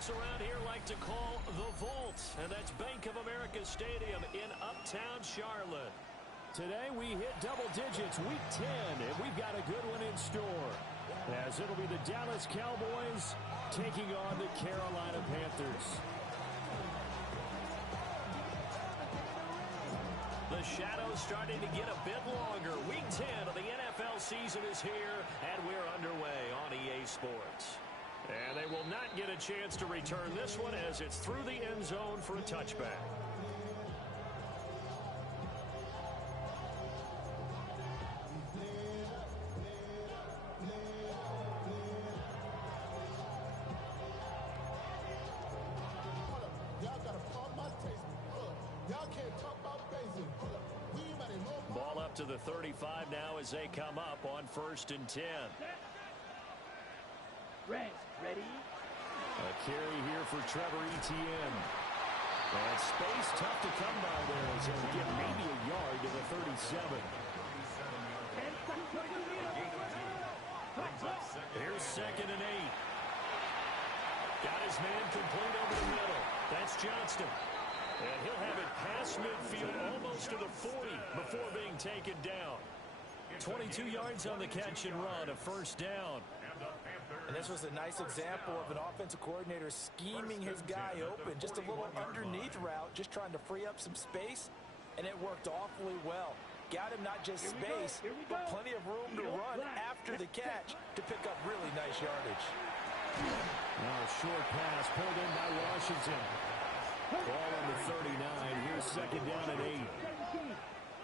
folks around here like to call the Vault, and that's Bank of America Stadium in Uptown Charlotte. Today we hit double digits, week 10, and we've got a good one in store, as it'll be the Dallas Cowboys taking on the Carolina Panthers. The shadow's starting to get a bit longer. Week 10 of the NFL season is here, and we're underway on EA Sports. And they will not get a chance to return this one as it's through the end zone for a touchback. Ball up to the 35 now as they come up on 1st and 10. Ready? A carry here for Trevor Etienne. And space tough to come by there as he'll get maybe a yard to the 37. Here's 2nd and 8. Got his man complete over the middle. That's Johnston. And he'll have it past midfield almost to the 40 before being taken down. 22 yards on the catch and run, a 1st down. And this was a nice example of an offensive coordinator scheming his guy open. Just a little underneath route, just trying to free up some space, and it worked awfully well. Got him not just space, but plenty of room to run after the catch to pick up really nice yardage. Now a short pass pulled in by Washington. Ball on the 39. Here's 2nd down and 8.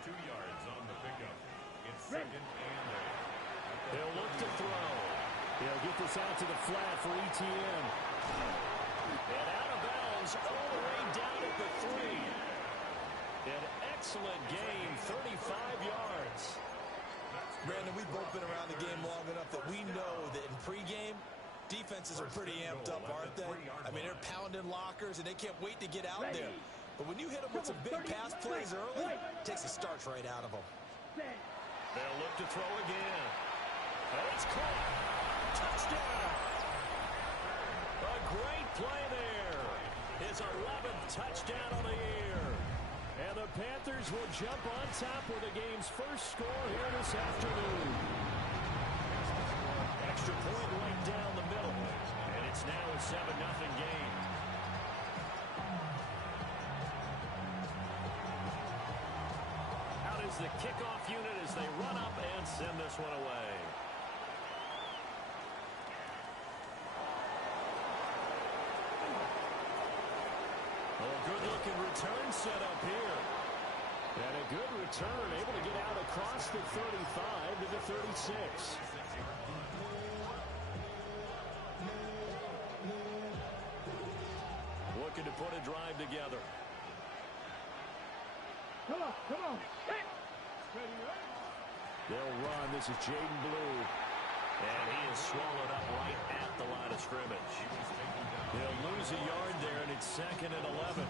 2 yards on the pickup. It's 2nd and 8. They'll look to throw. They'll get this out to the flat for Etienne. And out of bounds all the way down at the 3. An excellent gain, 35 yards. Brandon, we've both been around the game long enough that we know that in pregame, defenses are pretty amped up, aren't they? I mean, they're pounding lockers, and they can't wait to get out there. But when you hit them with some big pass plays early, it takes the starch right out of them. They'll look to throw again. And it's caught. Touchdown! A great play there. His 11th touchdown on the year. And the Panthers will jump on top with the game's first score here this afternoon. Extra point right down the middle. And it's now a 7-0 game. Out is the kickoff unit as they run up and send this one away. A good-looking return set up here. And a good return, able to get out across the 35 to the 36. Looking to put a drive together. Come on. They'll run. This is Jaden Blue. And he is swallowed up right at the line of scrimmage. They'll lose a yard there, and it's 2nd and 11.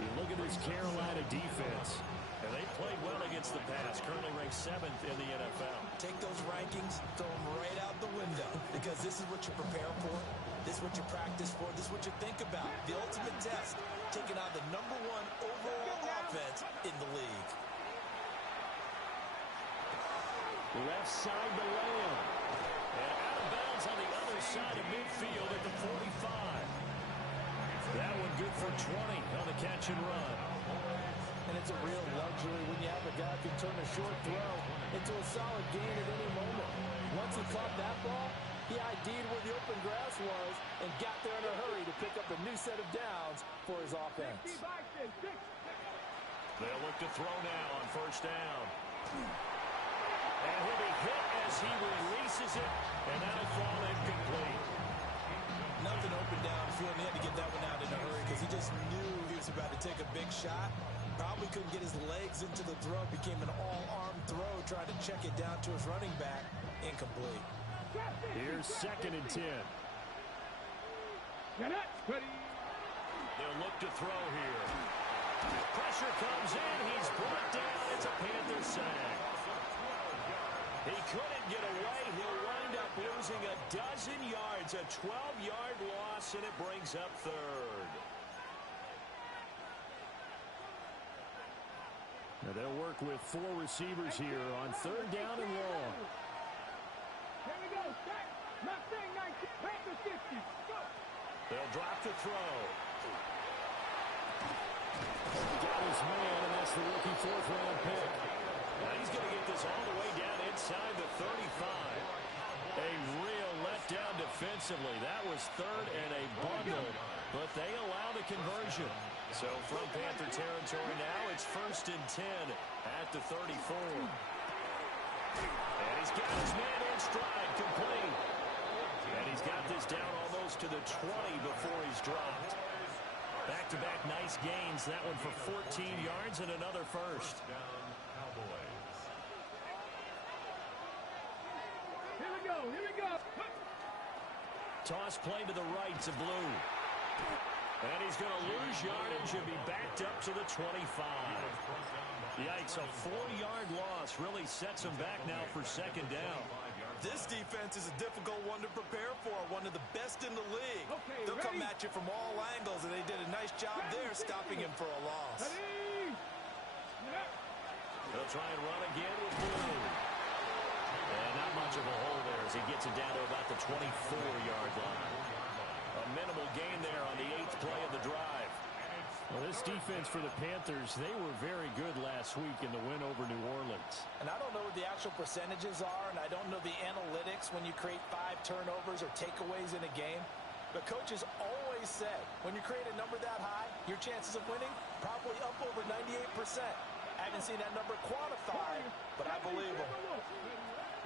You look at this Carolina defense. And they played well against the pass, currently ranked 7th in the NFL. Take those rankings, throw them right out the window, because this is what you prepare for, this is what you practice for, this is what you think about. The ultimate test, taking out the #1 overall offense in the league. Left side to Lamb. And out of bounds on the other side of midfield at the 45. That one good for 20 on the catch and run. And it's a real luxury when you have a guy who can turn a short throw into a solid gain at any moment. Once he caught that ball, he ID'd where the open grass was and got there in a hurry to pick up a new set of downs for his offense. They'll look to throw now on 1st down. And he'll be hit as he releases it, and that'll fall incomplete. Nothing open downfield, and he had to get that one out in a hurry because he just knew he was about to take a big shot. Probably couldn't get his legs into the throw. Became an all-arm throw, trying to check it down to his running back. Incomplete. Here's 2nd and 10. They'll look to throw here. Pressure comes in. He's brought down. It's a Panther sack. He couldn't get away. He'll wind up losing a dozen yards, a 12-yard loss, and it brings up third. Now they'll work with 4 receivers here on third down and long. Here we go. Mustang 19. Panther 50. Go. They'll drop to throw. Got his man, and that's the rookie 4th-round pick. Now he's going to get this all the way down inside the 35. A real letdown defensively. That was third and a bundle, but they allow the conversion. So from Panther territory now, it's 1st and 10 at the 34. And he's got his man in stride, complete. And he's got this down almost to the 20 before he's dropped. Back-to-back nice gains. That one for 14 yards and another first. Here we go. Here we go. Toss play to the right to Blue. And he's going to lose yardage and be backed up to the 25. Yikes, a 4-yard loss really sets him back now for 2nd down. This defense is a difficult one to prepare for, one of the best in the league. Okay, They'll come ready? at you from all angles, and they did a nice job there stopping him for a loss. Ready? They'll try and run again with Blue. And not much of a hole there as he gets it down to about the 24-yard line. A minimal gain there on the 8th play of the drive. Well, this defense for the Panthers, they were very good last week in the win over New Orleans. And I don't know what the actual percentages are, and I don't know the analytics when you create 5 turnovers or takeaways in a game. But coaches always said, when you create a number that high, your chances of winning probably up over 98%. I haven't seen that number quantified, but I believe them.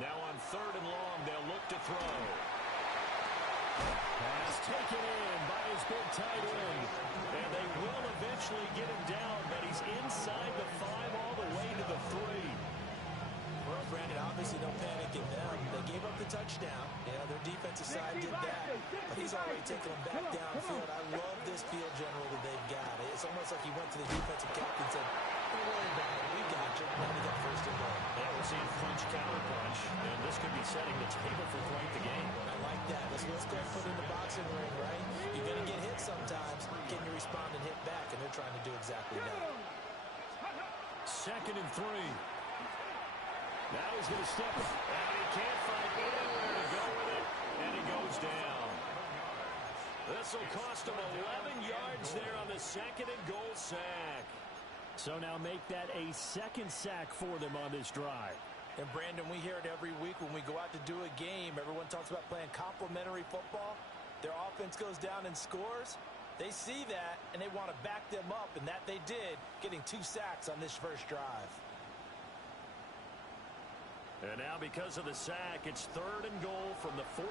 Now on 3rd and long, they'll look to throw. Pass taken in by his big tight end. And they will eventually get him down, but he's inside the 5 all the way to the 3. Well, Brandon, obviously no panic in them. They gave up the touchdown. Yeah, their defensive side did that. But he's already taken them back downfield. I love this field general that they've got. It's almost like he went to the defensive captain and said, don't worry about it. We got you. Now we got 1st and goal. Yeah, we're seeing punch, counter punch, and this could be setting the table for quite the game. I like that. Let's go put it in the boxing ring, right? You're going to get hit sometimes. Can you respond and hit back? And they're trying to do exactly that. 2nd and 3. Now he's going to step it, and he can't find anywhere to go with it, and he goes down. This will cost him 11 yards there on the 2nd and goal sack. So now make that a 2nd sack for them on this drive. And, Brandon, we hear it every week when we go out to do a game. Everyone talks about playing complementary football. Their offense goes down and scores. They see that, and they want to back them up, and that they did, getting 2 sacks on this first drive. And now because of the sack, it's 3rd and goal from the 14.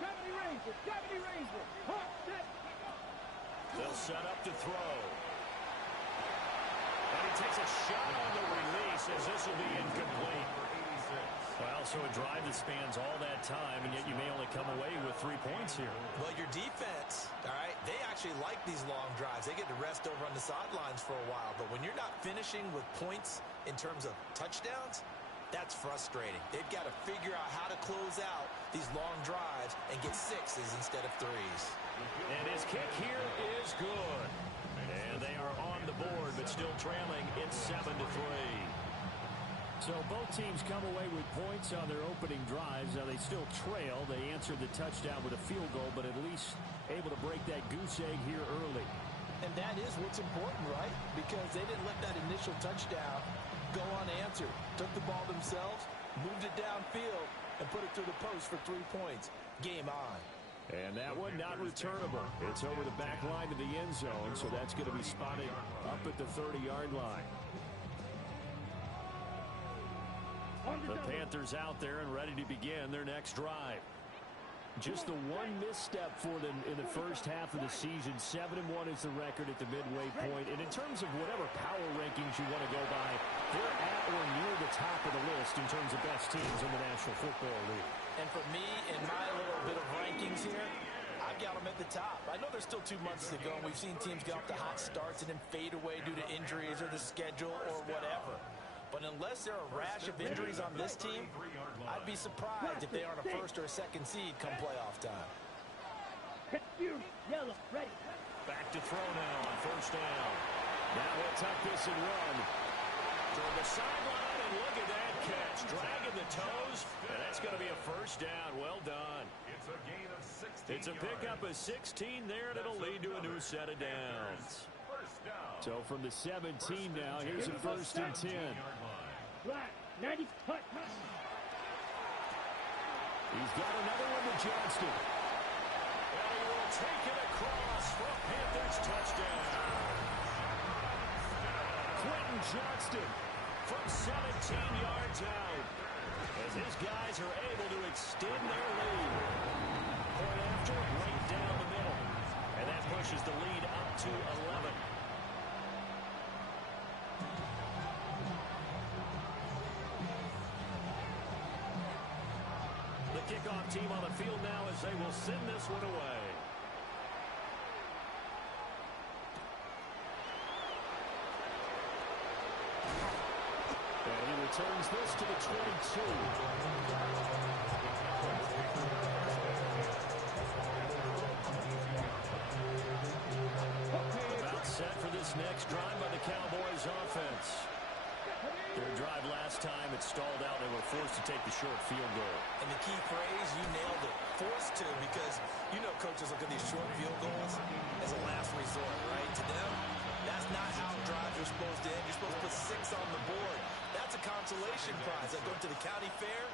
70 Ranger. 70 Ranger. Hot, set. They'll set up to throw. And he takes a shot on the release as this will be incomplete. Well, so a drive that spans all that time, and yet you may only come away with 3 points here. Well, your defense, all right, they actually like these long drives. They get to rest over on the sidelines for a while. But when you're not finishing with points in terms of touchdowns, that's frustrating. They've got to figure out how to close out these long drives and get 6s instead of 3s. And his kick here is good. And they are on the board, but still trailing. It's 7-3. So both teams come away with points on their opening drives. Now they still trail. They answered the touchdown with a field goal, but at least able to break that goose egg here early. And that is what's important, right? Because they didn't let that initial touchdown go unanswered. Took the ball themselves, moved it downfield, and put it through the post for 3 points. Game on. And that one not returnable. It's over the back line to the end zone, so that's going to be spotted up at the 30-yard line. The Panthers out there and ready to begin their next drive. Just the one misstep for them in the first half of the season. 7-1 is the record at the midway point. And in terms of whatever power rankings you want to go by, they're at or near the top of the list in terms of best teams in the National Football League. And for me, in my little bit of rankings here, I've got them at the top. I know there's still 2 months to go, and we've seen teams get off to hot starts and then fade away due to injuries or the schedule or whatever. But unless there are a rash of injuries on this team, I'd be surprised if they aren't a first or a second seed come playoff time. Yellow, ready. Back to throw now on first down. Now he'll tuck this and run. Toward the sideline, and look at that catch. Dragging the toes, and that's going to be a first down. Well done. It's a gain of 16 It's a pickup of 16 there, and it'll lead to a new set of downs. First down. So from the 17 now, here's a first and 10. Black, 90, cut. He's got another one to Johnston. And he will take it across for a Panthers touchdown. Quentin Johnston From 17 yards out, as his guys are able to extend their lead. Point after, right down the middle. And that pushes the lead up to 11. The kickoff team on the field now as they will send this one away. And he returns this to the 22. About set for this next drive by the Cowboys offense. Their drive last time, it stalled out. They were forced to take the short field goal. And the key phrase, you nailed it, forced to, because you know coaches look at these short field goals as a last resort, right? To them, that's not how drives are supposed to end. You're supposed to put 6 on the board. That's a consolation prize. Like going to the county fair,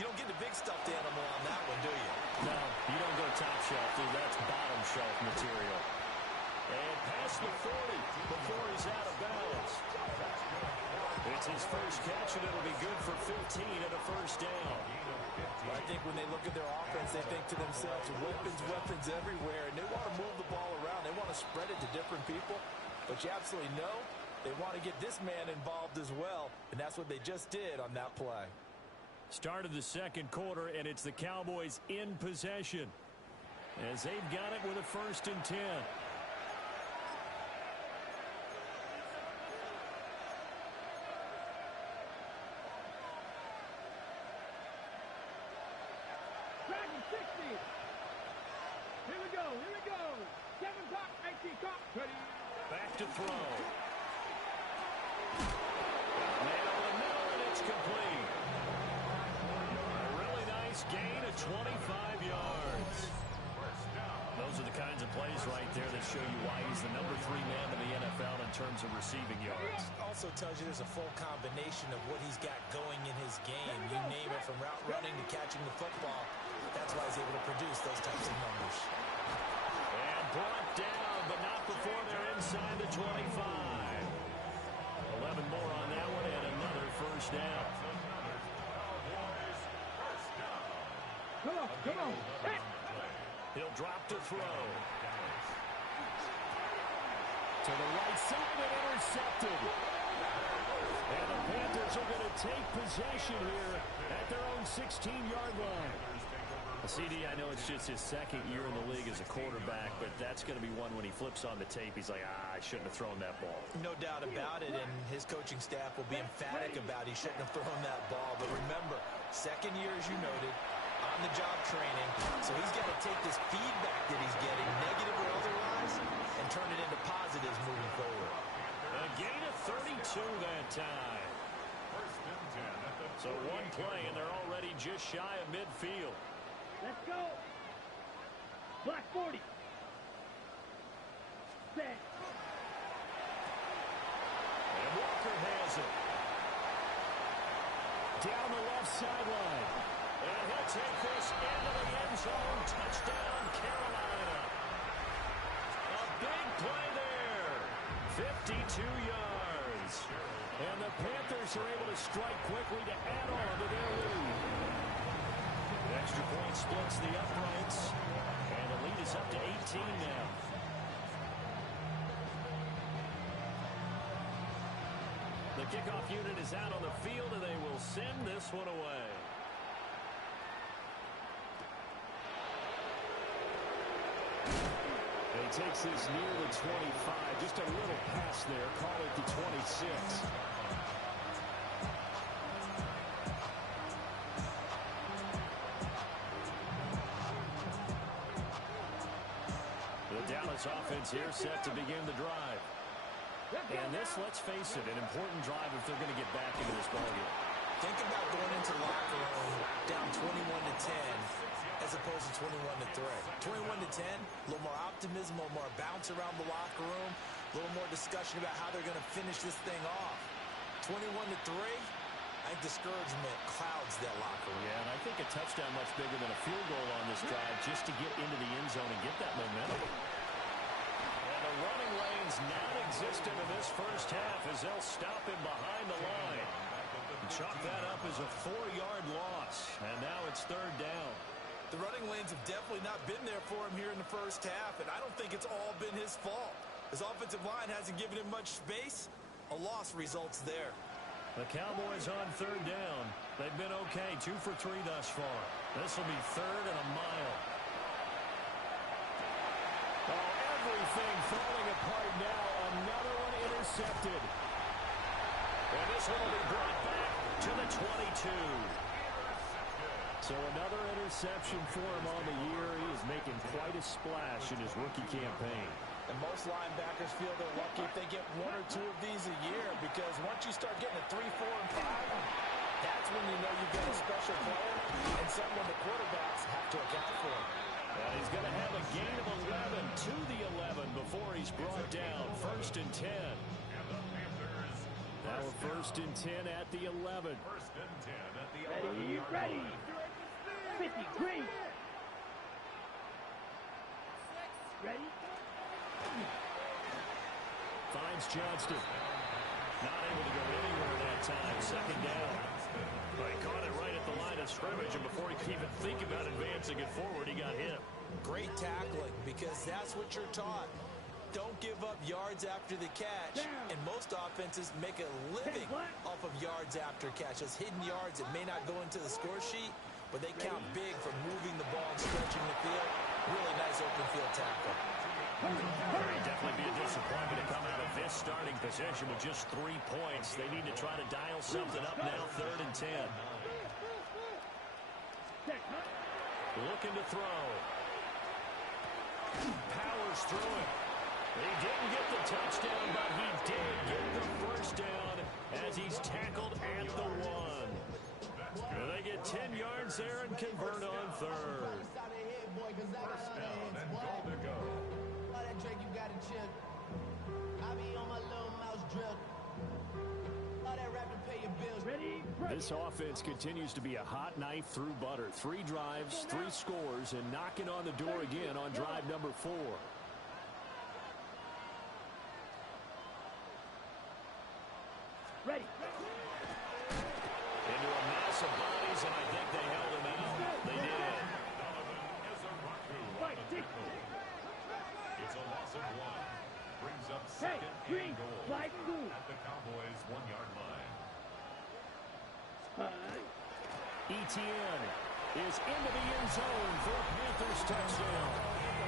you don't get the big stuffed animal on that one, do you? No, you don't go top shelf, dude. That's bottom shelf material. And past the 40 before he's out of bounds. It's his first catch, and it'll be good for 15 and a first down. Well, I think when they look at their offense, they think to themselves, weapons everywhere, and they want to move the ball around. They want to spread it to different people, but you absolutely know they want to get this man involved as well, and that's what they just did on that play. Start of the second quarter, and it's the Cowboys in possession as they've got it with a first and 10. Dragon 60. Here we go, here we go. 7 top, 18 top. Ready. Back to throw. Man over the middle, and it's complete. A really nice gain of 25 yards. Those are the kinds of plays right there that show you why he's the number 3 man in the NFL in terms of receiving yards. Also tells you there's a full combination of what he's got going in his game. You name it, from route running to catching the football. That's why he's able to produce those types of numbers. And brought down, but not before they're inside the 25. 11 more on that one, and another first down. Come on, come on. Hey. He'll drop to throw. To the right side and intercepted. And the Panthers are going to take possession here at their own 16-yard line. CD, I know it's just his second year in the league as a quarterback, but that's going to be one when he flips on the tape. He's like, I shouldn't have thrown that ball. No doubt about it, and his coaching staff will be emphatic about he shouldn't have thrown that ball. But remember, second year, as you noted, on-the-job training, so he's got to take this feedback that he's getting, negative or otherwise, and turn it into positives moving forward. A gain of 32 that time. So one play, and they're already just shy of midfield. Let's go. Black 40. Set. And Walker has it. Down the left sideline. And he'll take this into the end zone. Touchdown, Carolina. A big play there. 52 yards. And the Panthers are able to strike quickly to add on to their lead. The extra point splits the uprights. And the lead is up to 18 now. The kickoff unit is out on the field, and they will send this one away. And he takes this near the 25. Just a little pass there. Call it the 26. The Dallas offense here set to begin the drive. And this, let's face it, an important drive if they're going to get back into this ballgame. Think about going into the locker room down 21-10 as opposed to 21-3. 21-10, a little more optimism, a little more bounce around the locker room, a little more discussion about how they're going to finish this thing off. 21-3, I think discouragement clouds that locker room. Yeah, and I think a touchdown much bigger than a field goal on this drive just to get into the end zone and get that momentum. And the running lane's non-existent in this first half as they'll stop him behind the line. Chalk that up as a 4-yard loss, and now it's third down. The running lanes have definitely not been there for him here in the first half, and I don't think it's all been his fault. His offensive line hasn't given him much space. A loss results there. The Cowboys on third down. They've been okay, 2 for 3 thus far. This will be third and a mile. Oh, everything falling apart now. Another one intercepted. And this one will be brought back to the 22. So another interception for him on the year. He is making quite a splash in his rookie campaign. And most linebackers feel they're lucky if they get 1 or 2 of these a year, because once you start getting a 3, 4, and 5, that's when you know you've got a special player and someone the quarterbacks have to account for. Well, he's going to have a gain of 11 to the 11 before he's brought down. First and 10. Now a first and 10 at the 11. First and 10 at the Ready. 50, green. Ready. Finds Johnston. Not able to go anywhere that time. Second down. But he caught it right at the line of scrimmage, and before he could even think about advancing it forward, he got hit. Great tackling, because that's what you're taught. Don't give up yards after the catch. And most offenses make a living off of yards after catch. Those hidden yards that may not go into the score sheet, but they count big for moving the ball and stretching the field. Really nice open field tackle. It'd definitely be a disappointment to come out of this starting position with just 3 points. They need to try to dial something up now, third and 10. Looking to throw. Powers through it. He didn't get the touchdown, but he did get the first down as he's tackled at the 1. And they get 10 yards there and convert on third. First down and goal to go. This offense continues to be a hot knife through butter. 3 drives, 3 scores, and knocking on the door again on drive number 4. Ready. Into a mass of bodies, and I think they held him out. They did. It's a loss of 1. Brings up second and goal at the Cowboys' 1-yard line. Etienne is into the end zone for a Panthers touchdown.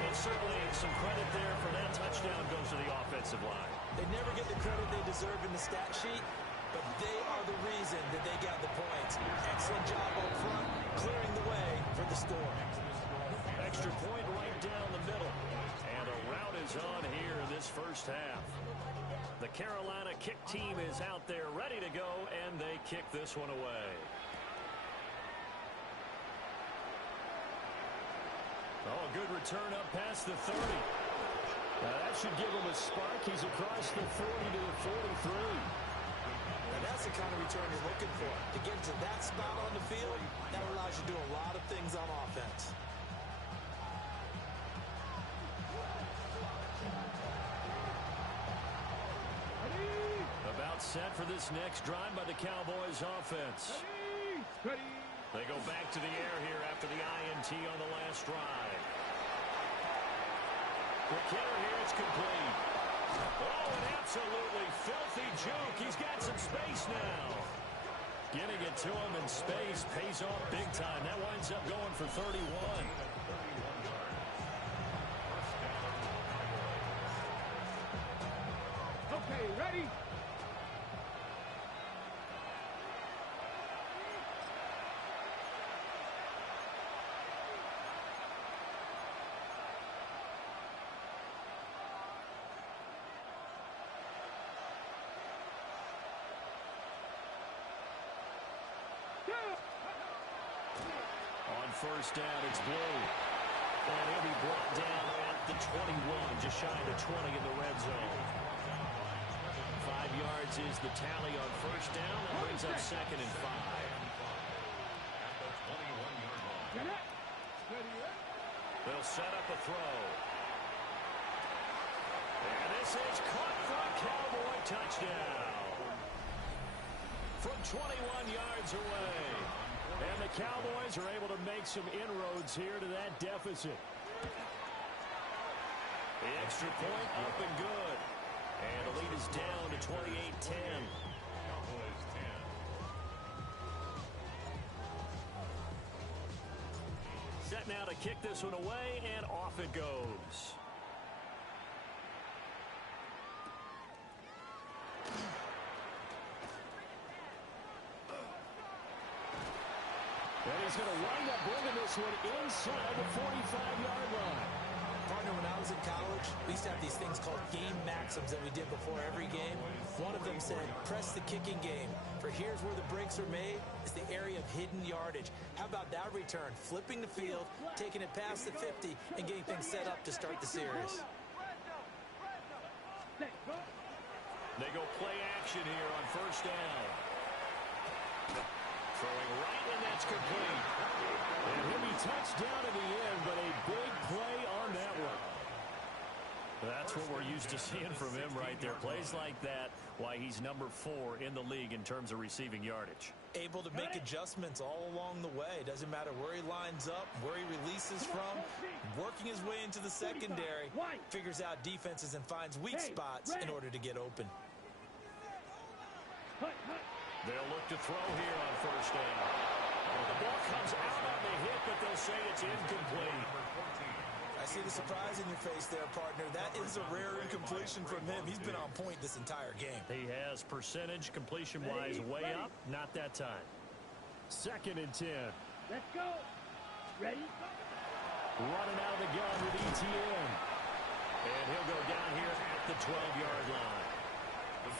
And certainly some credit there for that touchdown goes to the offensive line. They never get the credit they deserve in the stat sheet, but they are the reason that they got the points. Excellent job up front, clearing the way for the score. Extra point right down the middle. And a rout is on here in this first half. The Carolina kick team is out there ready to go, and they kick this one away. Oh, a good return up past the 30. Now that should give him a spark. He's across the 40 to the 43. And that's the kind of return you're looking for. To get to that spot on the field, that allows you to do a lot of things on offense. About set for this next drive by the Cowboys offense. Ready. They go back to the air here after the INT on the last drive. McKinnon here, it's complete. Oh, an absolutely filthy juke. He's got some space now. Getting it to him in space pays off big time. That winds up going for 31. Okay, ready. first down. It's Blue. And he'll be brought down at the 21, just shy of the 20 in the red zone. 5 yards is the tally on first down. That brings up 2nd and 5. They'll set up a throw. And this is caught for a Cowboy touchdown. From 21 yards away. And the Cowboys are able to make some inroads here to that deficit. The extra point up and good. And the lead is down to 28-10. Set now to kick this one away, and off it goes. And he's going to wind up bringing this one inside the 45-yard line. Partner, when I was in college, we used to have these things called game maxims that we did before every game. One of them said, press the kicking game. For here's where the breaks are made, is the area of hidden yardage. How about that return? Flipping the field, taking it past the 50, and getting things set up to start the series. They go play action here on first down. Throwing right, and that's complete. And he'll be touchdown in the end, but a big play on that one. That's what we're used to seeing from him right there. Plays like that, why he's number 4 in the league in terms of receiving yardage. Able to make adjustments all along the way. Doesn't matter where he lines up, where he releases from. Working his way into the secondary, figures out defenses and finds weak spots in order to get open. They'll look to throw here on first down. The ball comes out on the hit, but they'll say it's incomplete. I see the surprise in your face there, partner. That is a rare incompletion from him. He's been on point this entire game. He has percentage completion-wise way up. Not that time. 2nd and 10. Let's go. Ready? Running out of the gun with ETN. And he'll go down here at the 12-yard line.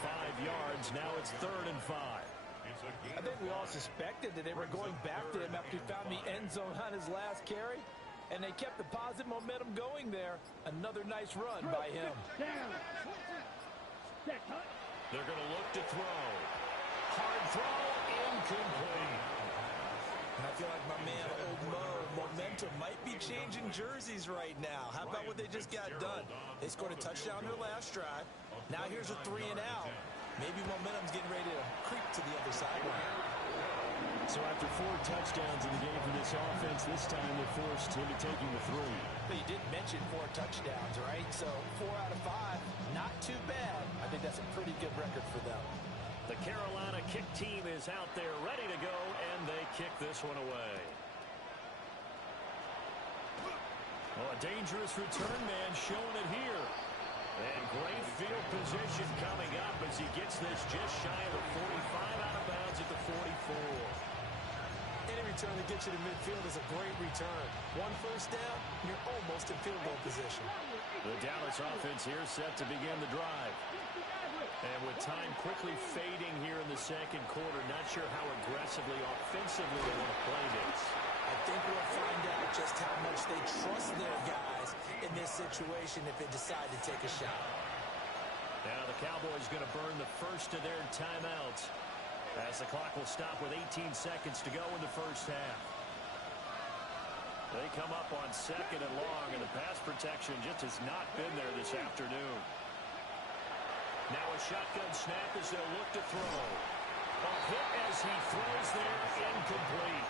5 yards. Now it's 3rd and 5. I think we all suspected that they were going back to him after he found the end zone on his last carry. And they kept the positive momentum going there. Another nice run by him. They're going to look to throw. Hard throw, incomplete. And I feel like my man, Old Mo, momentum might be changing jerseys right now. How about what they just got done? They scored a touchdown their last drive. Now here's a 3 and out. Maybe momentum's getting ready to creep to the other sideline. So after 4 touchdowns in the game for this offense, this time they're forced into taking the 3. But you did mention 4 touchdowns, right? So 4 out of 5, not too bad. I think that's a pretty good record for them. The Carolina kick team is out there ready to go, and they kick this one away. Well, a dangerous return man showing it here. And great field position coming up as he gets this just shy of the 45, out of bounds at the 44. Any return that gets you to midfield is a great return. 1 first down, you're almost in field goal position. The Dallas offense here set to begin the drive. And with time quickly fading here in the second quarter, not sure how aggressively, offensively they want to play this. I think we'll find out just how much they trust their guys in this situation if they decide to take a shot. Now the Cowboys going to burn the first of their timeouts as the clock will stop with 18 seconds to go in the first half. They come up on 2nd and long, and the pass protection just has not been there this afternoon. Now a shotgun snap as they'll look to throw. A hit as he throws there, incomplete.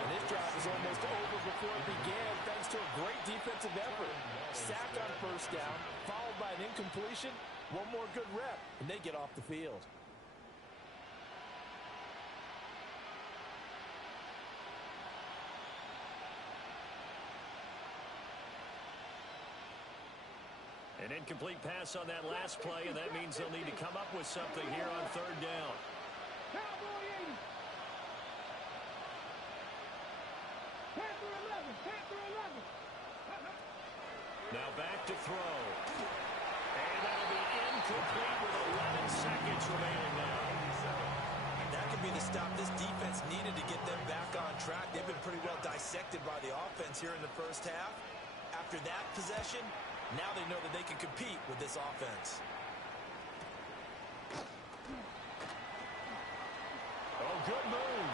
And this drive is almost over before it began thanks to a great defensive effort. Sack on first down, followed by an incompletion. One more good rep, and they get off the field. An incomplete pass on that last play, and that means they'll need to come up with something here on 3rd down. Cowboy 80. Panther 11. Panther 11. Now back to throw. And that'll be incomplete with 11 seconds remaining now. That can be the stop this defense needed to get them back on track. They've been pretty well dissected by the offense here in the first half. After that possession, now they know that they can compete with this offense. Oh, good move.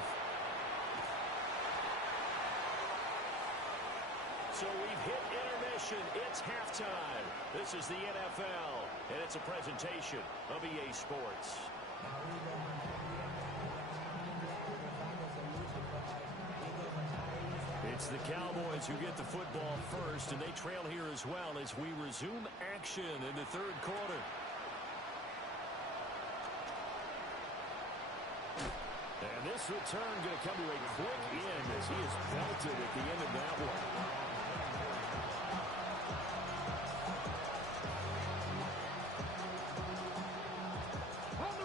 So we've hit intermission. It's halftime. This is the NFL, and it's a presentation of EA Sports. It's the Cowboys who get the football first, and they trail here as well as we resume action in the third quarter. And this return going to come to a quick end as he is belted at the end of that one.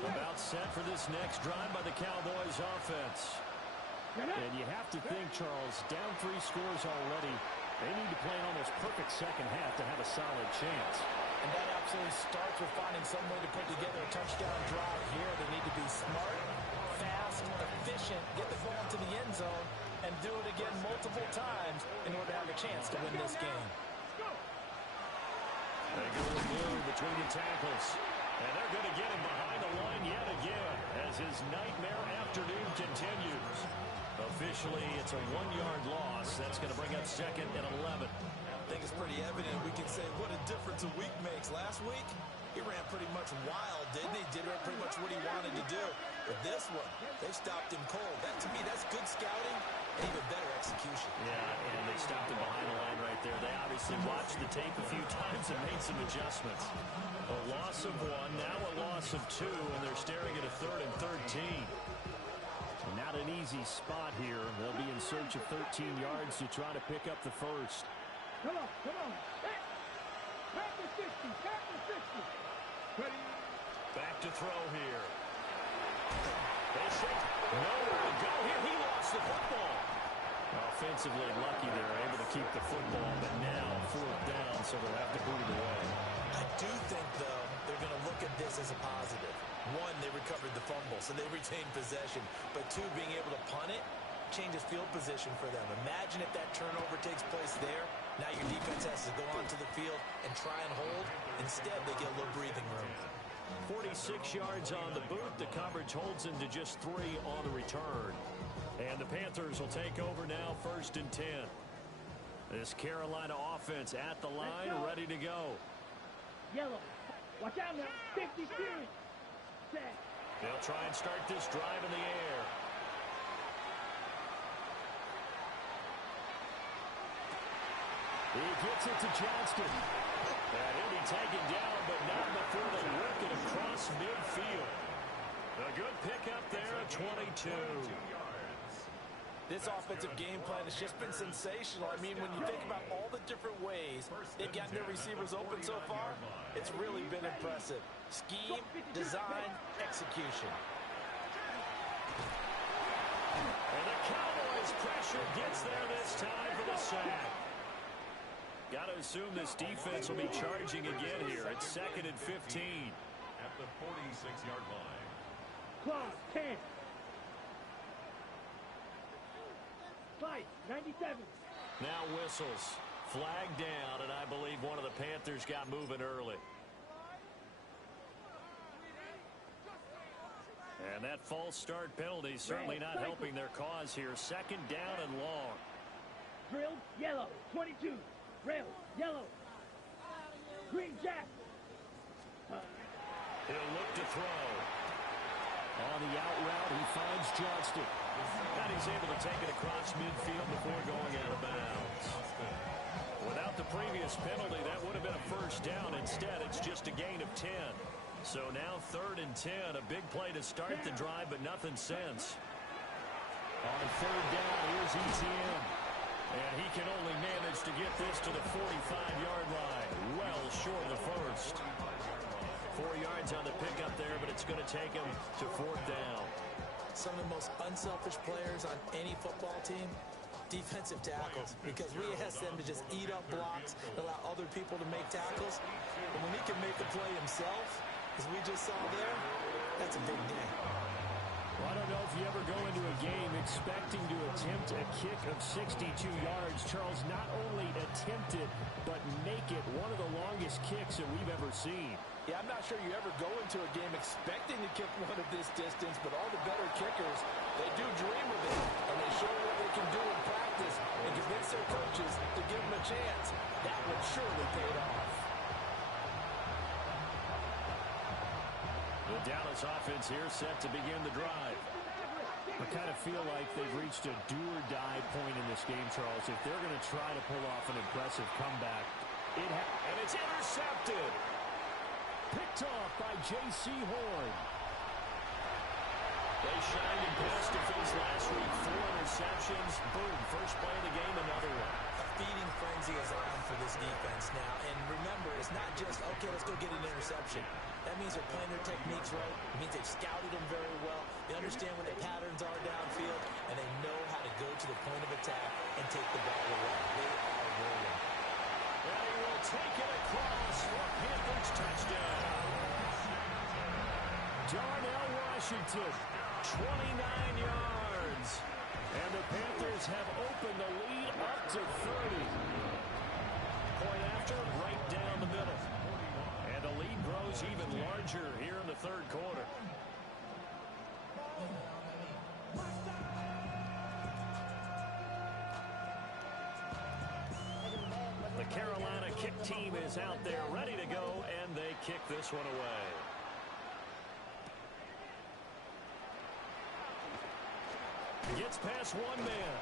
About set for this next drive by the Cowboys offense. And you have to think, Charles, down 3 scores already. They need to play an almost perfect second half to have a solid chance. And that absolutely starts with finding some way to put together a touchdown drive here. They need to be smart, fast, efficient, get the ball into the end zone, and do it again multiple times in order to have a chance to win this game. They go with blue between the tackles. And they're going to get him behind the line yet again as his nightmare afternoon continues. Officially, it's a 1-yard loss. That's going to bring up 2nd and 11. I think it's pretty evident. We can say what a difference a week makes. Last week, he ran pretty much wild, didn't he? Did pretty much what he wanted to do. But this one, they stopped him cold. That, to me, that's good scouting and even better execution. Yeah, and they stopped him behind the line right there. They obviously watched the tape a few times and made some adjustments. A loss of 1, now a loss of 2, and they're staring at a 3rd and 13. Not an easy spot here. They'll be in search of 13 yards to try to pick up the first. Come on, come on. Back to 60, back to 60. Ready? Back to throw here. They say nowhere to go here. He lost the football. Offensively lucky they're able to keep the football, but now 4th down, so they'll have to boot it away. I do think, though, they're going to look at this as a positive. 1, they recovered the fumble, so they retained possession. But 2, being able to punt it changes field position for them. Imagine if that turnover takes place there. Now your defense has to go onto the field and try and hold. Instead, they get a little breathing room. 46 yards on the boot. The coverage holds him to just 3 on the return. And the Panthers will take over now, 1st and 10. This Carolina offense at the line, ready to go. Yellow. Watch out now. 52. Set. They'll try and start this drive in the air. He gets it to Johnston. And he'll be taken down, but not before they work it across midfield. A good pickup there at 22. This offensive game plan has just been sensational. I mean, when you think about all the different ways they've gotten their receivers open so far, it's really been impressive. Scheme, design, execution. And the Cowboys' pressure gets there this time for the sack. Got to assume this defense will be charging again here. It's 2nd and 15. At the 46-yard line. Clock, 10. 5, 97. Now whistles. Flag down, and I believe one of the Panthers got moving early. And that false start penalty certainly not helping their cause here. 2nd down and long. Drilled, yellow, 22. Rail, yellow. Green jack. He'll look to throw. On the out route, he finds Johnston. And he's able to take it across midfield before going out of bounds. Without the previous penalty, that would have been a 1st down. Instead, it's just a gain of 10. So now 3rd and 10. A big play to start the drive, but nothing since. On 3rd down, here's Etienne. And he can only manage to get this to the 45-yard line. Well short of the first. 4 yards on the pickup there, but it's going to take him to 4th down. Some of the most unselfish players on any football team, defensive tackles, because we ask them to just eat up blocks, allow other people to make tackles. And when he can make a play himself, as we just saw there, that's a big game. Well, I don't know if you ever go into a game expecting to attempt a kick of 62 yards. Charles, not only attempt it, but make it one of the longest kicks that we've ever seen. Yeah, I'm not sure you ever go into a game expecting to kick one of this distance, but all the better kickers, they do dream of it, and they show what they can do in practice and convince their coaches to give them a chance. That one surely paid off. The Dallas offense here set to begin the drive. I kind of feel like they've reached a do-or-die point in this game, Charles. If they're going to try to pull off an impressive comeback, and it's intercepted. Picked off by J.C. Horn. They shined and passed defense last week. 4 interceptions. Boom, first play of the game, another one. A feeding frenzy is on for this defense now. And remember, it's not just, okay, let's go get an interception. That means they're playing their techniques right. It means they've scouted them very well. They understand what the patterns are downfield, and they know how to go to the point of attack and take the ball away. They are rolling. And he will take it across for Panthers touchdown. Darnell Washington, 29 yards. And the Panthers have opened the lead up to 30. Point after, right down the middle. And the lead grows even larger here in the third quarter. The Carolina kick team is out there ready to go, and they kick this one away. Gets past one man.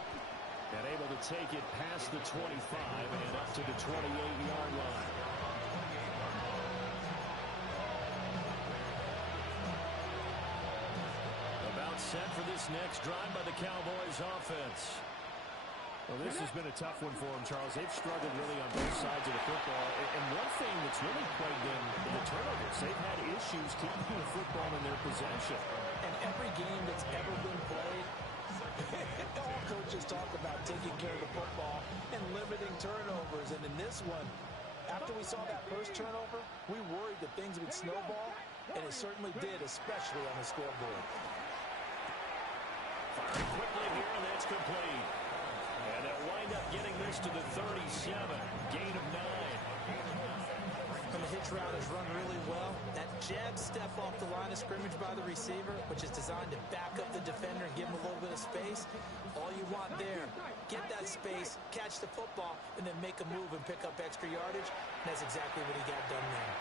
And able to take it past the 25 and up to the 28-yard line. About set for this next drive by the Cowboys offense. Well, this has been a tough one for them, Charles. They've struggled really on both sides of the football. And one thing that's really plagued them in the turnovers, they've had issues keeping the football in their possession. And every game that's ever been played, all coaches talk about taking care of the football and limiting turnovers. And in this one, after we saw that first turnover, we worried that things would snowball, and it certainly did, especially on the scoreboard. Firing quickly here, and that's complete. And they'll wind up getting this to the 37. Gain of 9. And the hitch route is run really well. That jab step off the line of scrimmage by the receiver, which is designed to back up the defender and give him a little bit of space. All you want there, get that space, catch the football, and then make a move and pick up extra yardage. And that's exactly what he got done there.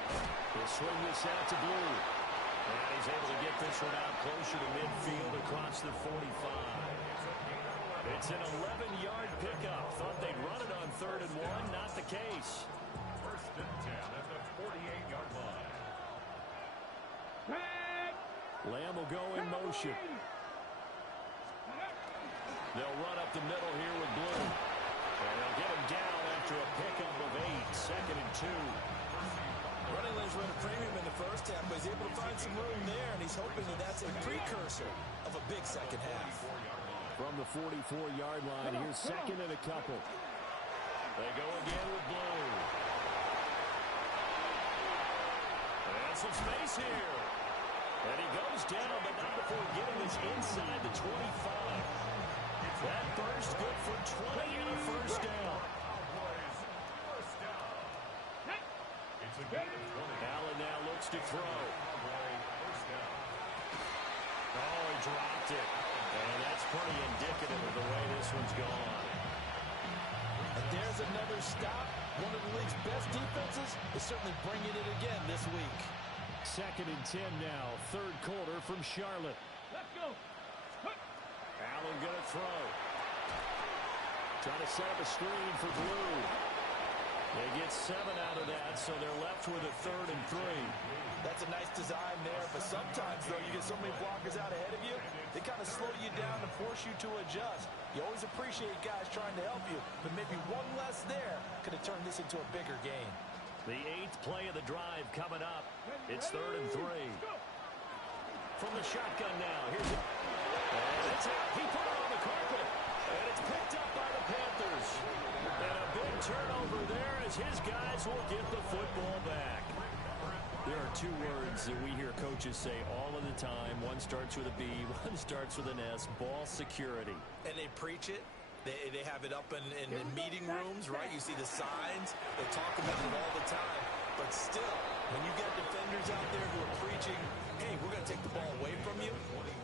He'll swing this out to Blue. And he's able to get this one out closer to midfield across the 45. It's an 11-yard pickup. Thought they'd run it on 3rd and 1. Not the case. 1st and 10 at the 48-yard line. Lamb will go in motion. They'll run up the middle here with Blue. And they'll get him down after a pickup of 8. 2nd and 2. Running lanes run a premium in the first half, but he's able to find some room there, and he's hoping that that's a precursor of a big second half. From the 44-yard line, here's 2nd and a couple. They go again with Blue. And some space here. And he goes down, but not before getting this inside the 25. That burst good for 20 and a first down. Allen now looks to throw. Oh, he dropped it. And that's pretty indicative of the way this one's gone. And there's another stop. One of the league's best defenses is certainly bringing it again this week. 2nd and 10 now. 3rd quarter from Charlotte. Let's go. Allen gonna throw. Trying to set up a screen for Blue. They get 7 out of that, so they're left with a 3rd and 3. That's a nice design there, but sometimes, though, you get so many blockers out ahead of you, they kind of slow you down and force you to adjust. You always appreciate guys trying to help you, but maybe one less there could have turned this into a bigger game. The 8th play of the drive coming up. It's 3rd and 3. From the shotgun now. Here's it. And it's out. He put it on the carpet. And it's picked up by the Panthers. And a big turnover there as his guys will get the football back. There are two words that we hear coaches say all of the time. One starts with a B, one starts with an S, ball security. And they preach it. They have it up in meeting rooms, right? You see the signs. They talk about it all the time. But still, when you got defenders out there who are preaching, hey, we're going to take the ball away from you,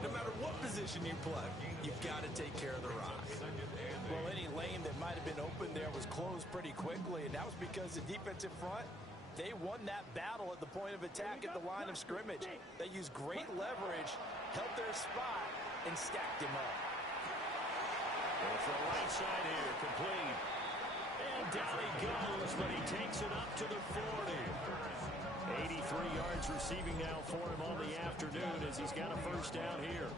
no matter what position you play, you've got to take care of the rock. Well, any lane that might have been open there was closed pretty quickly, and that was because the defensive front, they won that battle at the point of attack at the line of scrimmage. They used great leverage, held their spot, and stacked him up. From the right side here, complete. And down he goes, but he takes it up to the 40. 83 yards receiving now for him on the afternoon as he's got a first down here.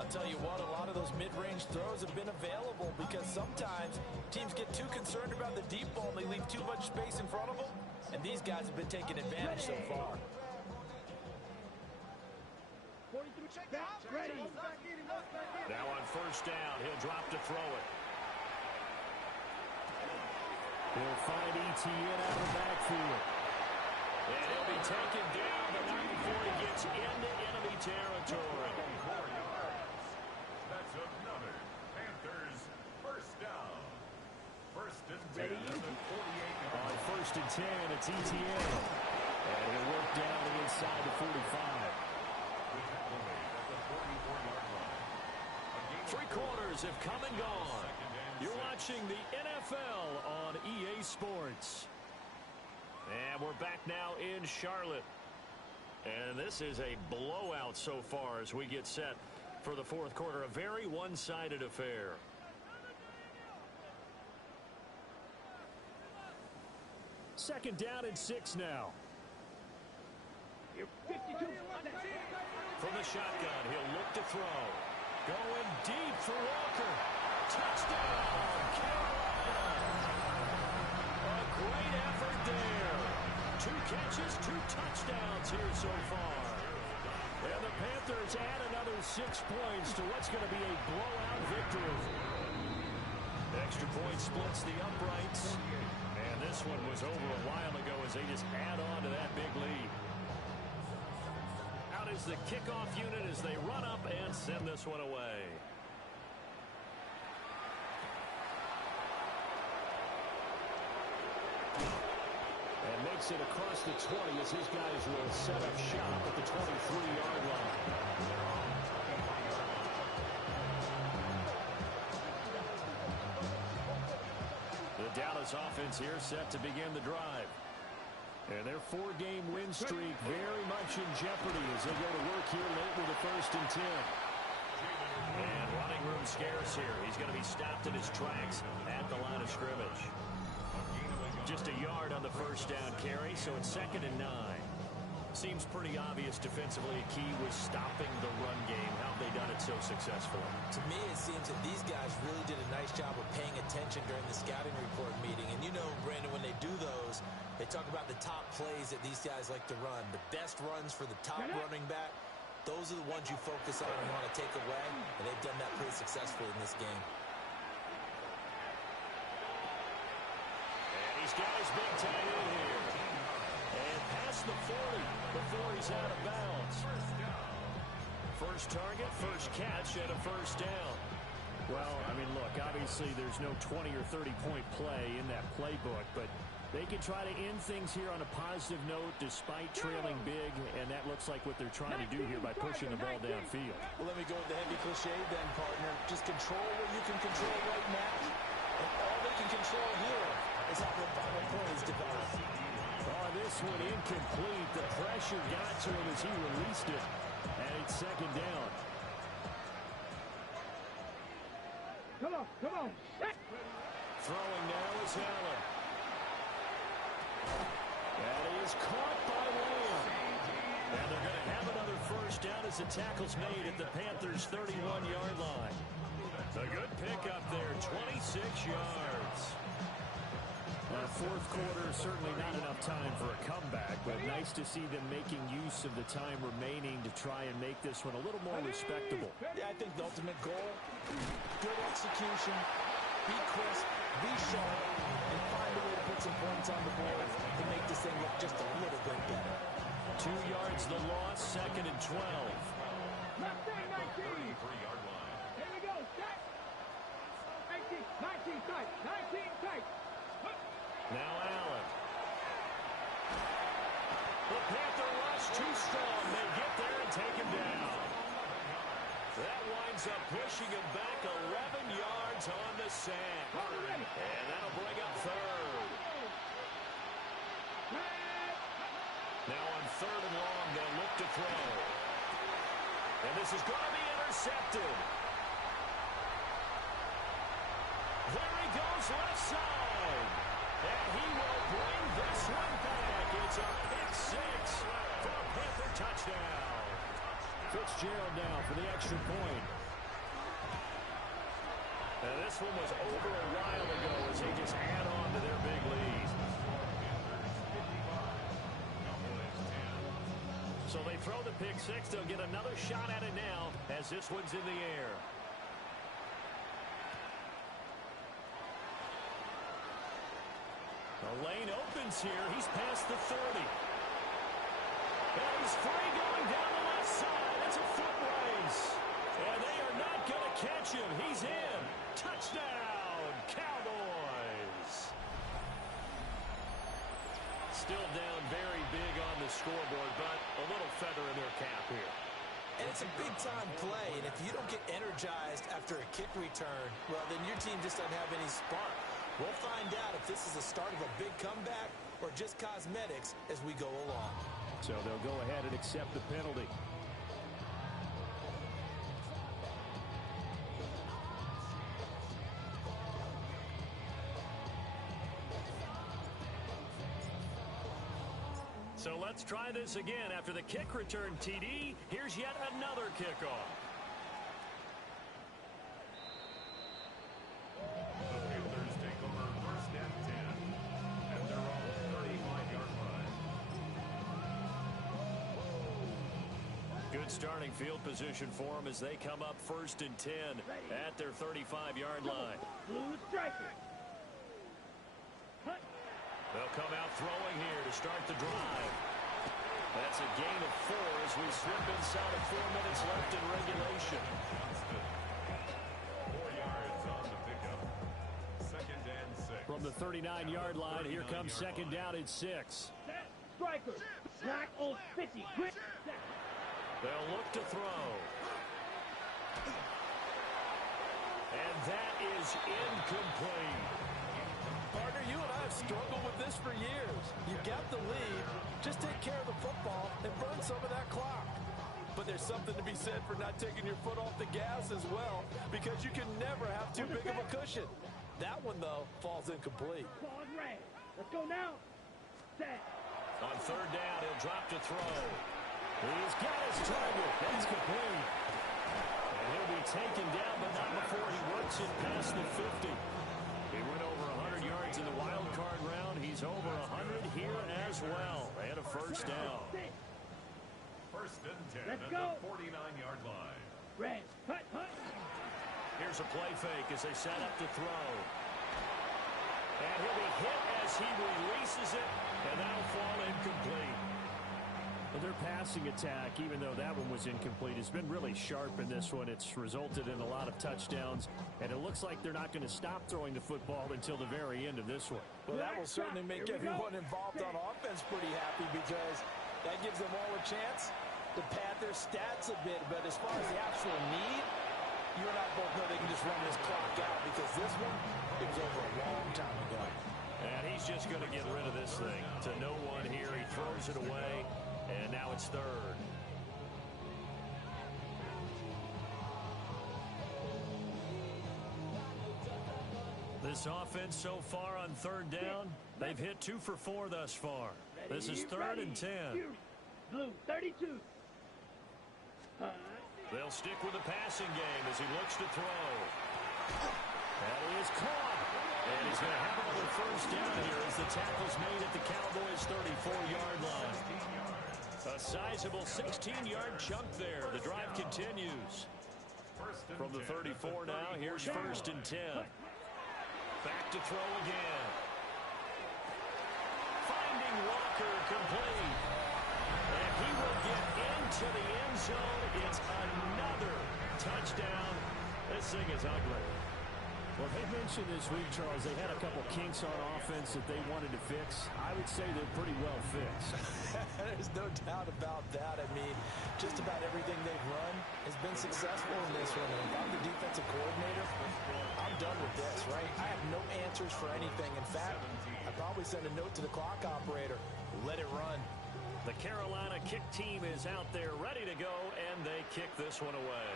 I'll tell you what, a lot of those mid-range throws have been available because sometimes teams get too concerned about the deep ball and they leave too much space in front of them, and these guys have been taking advantage so far. Now on first down, he'll drop to throw it. He'll find Etienne out of the backfield. And he'll be taken down, but not before he gets into enemy territory. That's another Panthers first down. First and 10 at the 48. On first and 10, it's Etienne. And he'll work down inside the 45. Three quarters have come and gone. You're watching the NFL on EA Sports. And we're back now in Charlotte. And this is a blowout so far as we get set for the fourth quarter. A very one-sided affair. Second down and 6 now. From the shotgun, he'll look to throw. Going deep for Walker. Touchdown, Carolina. A great effort there. 2 catches, 2 touchdowns here so far. And the Panthers add another 6 points to what's going to be a blowout victory. Extra point splits the uprights. And this one was over a while ago as they just add on to that big lead. Out is the kickoff unit as they run up and send this one away. And makes it across the 20 as his guys will set up shop at the 23-yard line. The Dallas offense here set to begin the drive. And their 4-game win streak very much in jeopardy as they go to work here late with the first and 10. And running room scarce here. He's going to be stopped in his tracks at the line of scrimmage. Just a yard on the first down carry, so it's 2nd and 9. Seems pretty obvious defensively. A key was stopping the run game. How have they done it so successfully? To me, it seems that these guys really did a nice job of paying attention during the scouting report meeting. And you know, Brandon, when they do those, they talk about the top plays that these guys like to run. The best runs for the top running back, those are the ones you focus on and want to take away. And they've done that pretty successfully in this game. And he's got his big tight end here. And past the 40 before he's out of bounds. First target, first catch, and a first down. Well, I mean, look, obviously there's no 20 or 30-point play in that playbook, but they can try to end things here on a positive note despite trailing big, and that looks like what they're trying to do here by pushing the ball downfield. Well, let me go with the heavy cliche then, partner. Just control what you can control right now, and all they can control here is how the final plays develop. Oh, this one incomplete. The pressure got to him as he released it, and it's 2nd down. Come on, come on. Throwing now is Allen. That is caught by Lamb. And they're going to have another first down as the tackle's made at the Panthers' 31-yard line. A good pickup there, 26 yards. Fourth quarter, certainly not enough time for a comeback, but nice to see them making use of the time remaining to try and make this one a little more respectable. Yeah, I think the ultimate goal, good execution, be crisp, be sharp, and find a way to put some points on the board to make this thing look just a little bit better. 2 yards the loss, 2nd and 12. Left side 19. 33-yard line. Here we go. Set. 18, 19 tight. 19 tight. Now Allen. The Panther rush too strong. They get there and take him down. That winds up pushing him back 11 yards on the sack. And that'll bring up 3rd. Now on 3rd and long, they'll look to throw. And this is going to be intercepted. There he goes left side. And he will bring this one back. It's a pick 6 for a Panther touchdown. Fitzgerald now for the extra point. And this one was over a while ago as they just add on to their big lead. So they throw the pick 6. They'll get another shot at it now as this one's in the air. The lane opens here. He's past the 30. And he's free going down the left side. It's a foot race. And they are not going to catch him. He's in. Touchdown, Cowboys. Still down very big on the scoreboard, but a little feather in their cap here. And it's a big-time play, and if you don't get energized after a kick return, well, then your team just doesn't have any spark. We'll find out if this is the start of a big comeback or just cosmetics as we go along. So they'll go ahead and accept the penalty. So let's try this again. After the kick return, TD, here's yet another kickoff. The Panthers take over 1st and 10 at their own 35-yard line. Good starting field position for them as they come up 1st and 10 at their 35-yard line. Blue striker. They'll come out throwing here to start the drive. That's a gain of 4 as we slip inside of 4 minutes left in regulation. 4 yards on the pickup. 2nd and 6. From the 39-yard line, here comes 2nd down and 6. Striker. Black old 50. Grit. They'll look to throw. And that is incomplete. Partner, you and I have struggled with this for years. You've got the lead. Just take care of the football and burn some of that clock. But there's something to be said for not taking your foot off the gas as well, because you can never have too big of a cushion. That one, though, falls incomplete. Pause red. Let's go now. Set. On 3rd down, he'll drop to throw. He's got his target. That's complete. And he'll be taken down, but not before he works it past the 50. He went over 100 yards in the wild card round. He's over 100 here as well. And a 1st down. 1st and 10 Let's at go. the 49-yard line. Red. Hut, hut. Here's a play fake as they set up to throw. And he'll be hit as he releases it, and that'll fall incomplete. Well, their passing attack, even though that one was incomplete, has been really sharp in this one. It's resulted in a lot of touchdowns, and it looks like they're not going to stop throwing the football until the very end of this one. Well, that will certainly make everyone involved on offense pretty happy, because that gives them all a chance to pad their stats a bit. But as far as the actual need, you and I both know they can just run this clock out, because this one, it was over a long time ago. And he's just going to get rid of this thing to no one here. He throws it away, and now it's 3rd. This offense so far on 3rd down, they've hit 2 for 4 thus far. This is 3rd and 10. Blue 32. They'll stick with the passing game as he looks to throw. And he is caught. And he's going to have another 1st down here as the tackle's made at the Cowboys' 34-yard line. A sizable 16-yard chunk there. The drive continues. From the 34 now, here's 1st and 10. Back to throw again. Finding Walker complete. And Blitzing is ugly. Well, they mentioned this week, Charles, they had a couple kinks on offense that they wanted to fix. I would say they're pretty well fixed. There's no doubt about that. I mean, just about everything they've run has been successful in this one. And if I'm the defensive coordinator, I'm done with this, right? I have no answers for anything. In fact, I'd probably send a note to the clock operator. Let it run. The Carolina kick team is out there ready to go, and they kick this one away.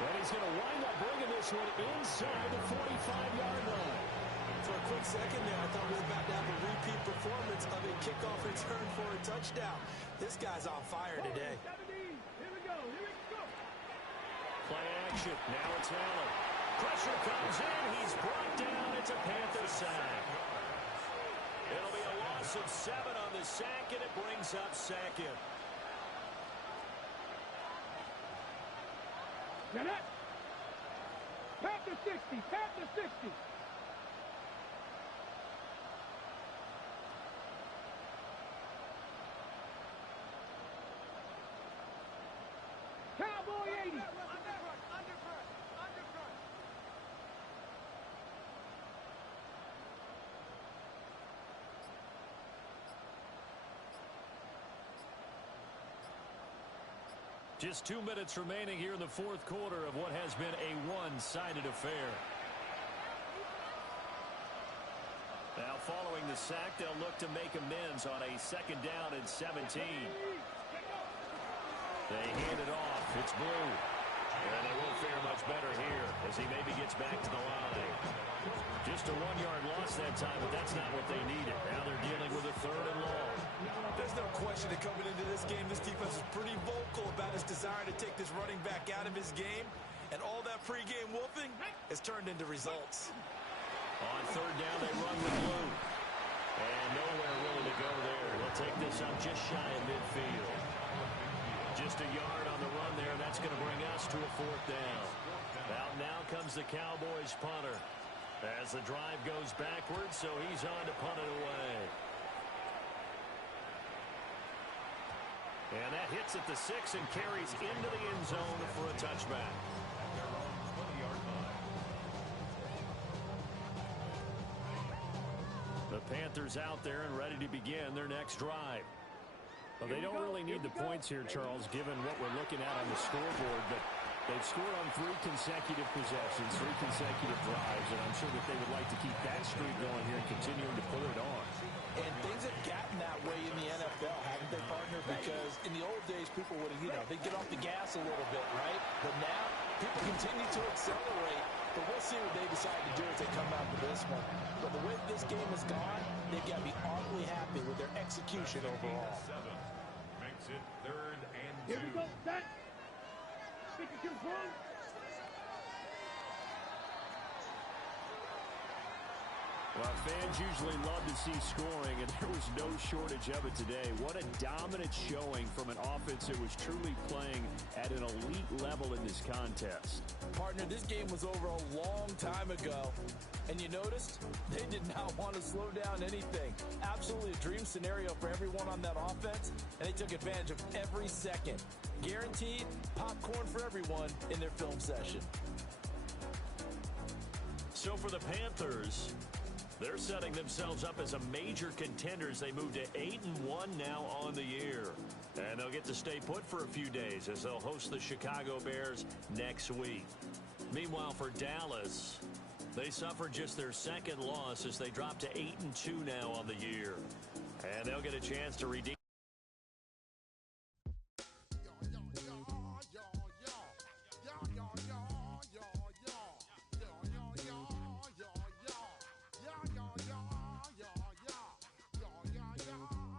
And he's going to wind up bringing this one inside the 45-yard line. For a quick second there, I thought we were about to have a repeat performance of a kickoff return for a touchdown. This guy's on fire today. Here we go. Play action. Now it's Allen. Pressure comes in. He's brought down. It's a Panther sack. It'll be a loss of 7 on the sack, and it brings up second. Now that. Panther 60. Panther 60. Cowboy 80. Under front. Just 2 minutes remaining here in the fourth quarter of what has been a one-sided affair. Now following the sack, they'll look to make amends on a 2nd down and 17. They hand it off. It's Blue. And they won't fare much better here as he maybe gets back to the line. Just a 1-yard loss that time, but that's not what they needed. Now they're dealing with a 3rd and long. There's no question that coming into this game, this defense is pretty vocal about his desire to take this running back out of his game. And all that pregame wolfing has turned into results. On 3rd down, they run with Blue. And nowhere really to go there. They'll take this up just shy of midfield. Just a yard on the run there, and that's going to bring us to a 4th down. Out now comes the Cowboys punter as the drive goes backwards, so he's on to punt it away. And that hits at the 6 and carries into the end zone for a touchback. The Panthers out there and ready to begin their next drive. Well, they don't really need the points here, Charles, given what we're looking at on the scoreboard, but they've scored on 3 consecutive possessions, 3 consecutive drives, and I'm sure that they would like to keep that streak going here and continuing to pull it on. And things have gotten that way in the NFL, haven't they, partner? Because in the old days, people would, they'd get off the gas a little bit, right? But now, people continue to accelerate. But we'll see what they decide to do as they come out to this one. But the way this game has gone, they've got to be awfully happy with their execution overall. Makes it 3rd and 2. Here we go. Set. Stick it control. Well, fans usually love to see scoring, and there was no shortage of it today. What a dominant showing from an offense that was truly playing at an elite level in this contest. Partner, this game was over a long time ago, and you noticed they did not want to slow down anything. Absolutely a dream scenario for everyone on that offense, and they took advantage of every second. Guaranteed popcorn for everyone in their film session. So for the Panthers, they're setting themselves up as a major contender as they move to 8-1 now on the year. And they'll get to stay put for a few days as they'll host the Chicago Bears next week. Meanwhile, for Dallas, they suffered just their 2nd loss as they drop to 8-2 now on the year. And they'll get a chance to redeem